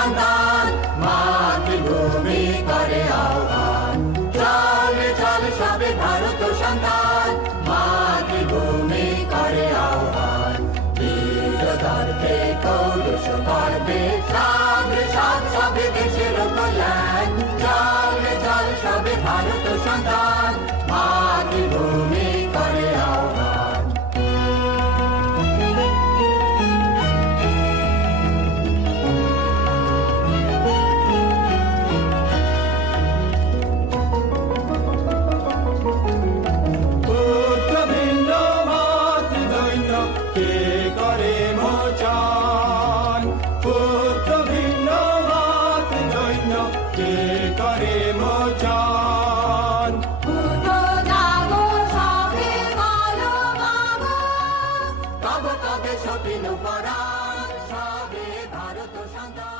সন্তান, মাতৃভূমি করে আহ্বান। চলে চলে সবে ভারত সন্তান, মাতৃভূমি করে আহ্বান। বীরগর্ভে কৌরুষ গর্ভে সাগরে সাত সবে দেশের কল্যাণ। চলে চলে সবে ভারত সন্তান, মাতৃভূমি করে আহ্বান। পুত্র ভিন্ন মাতৃদৈন্য কে করে মোচন? পুত্র ভিন্ন মাতৃদৈন্য কে করে মোচন? তব তবে স্বপ্ন পরাণ, সবে ভারত সন্তান।